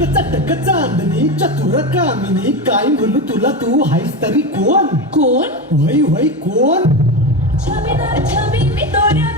नाक चटक चांदणी चतुर कामिनी काय म्हणू तुला तू हायस तरी कोण कोण? वय वय कोण छबीदार छबी मी तोऱ्या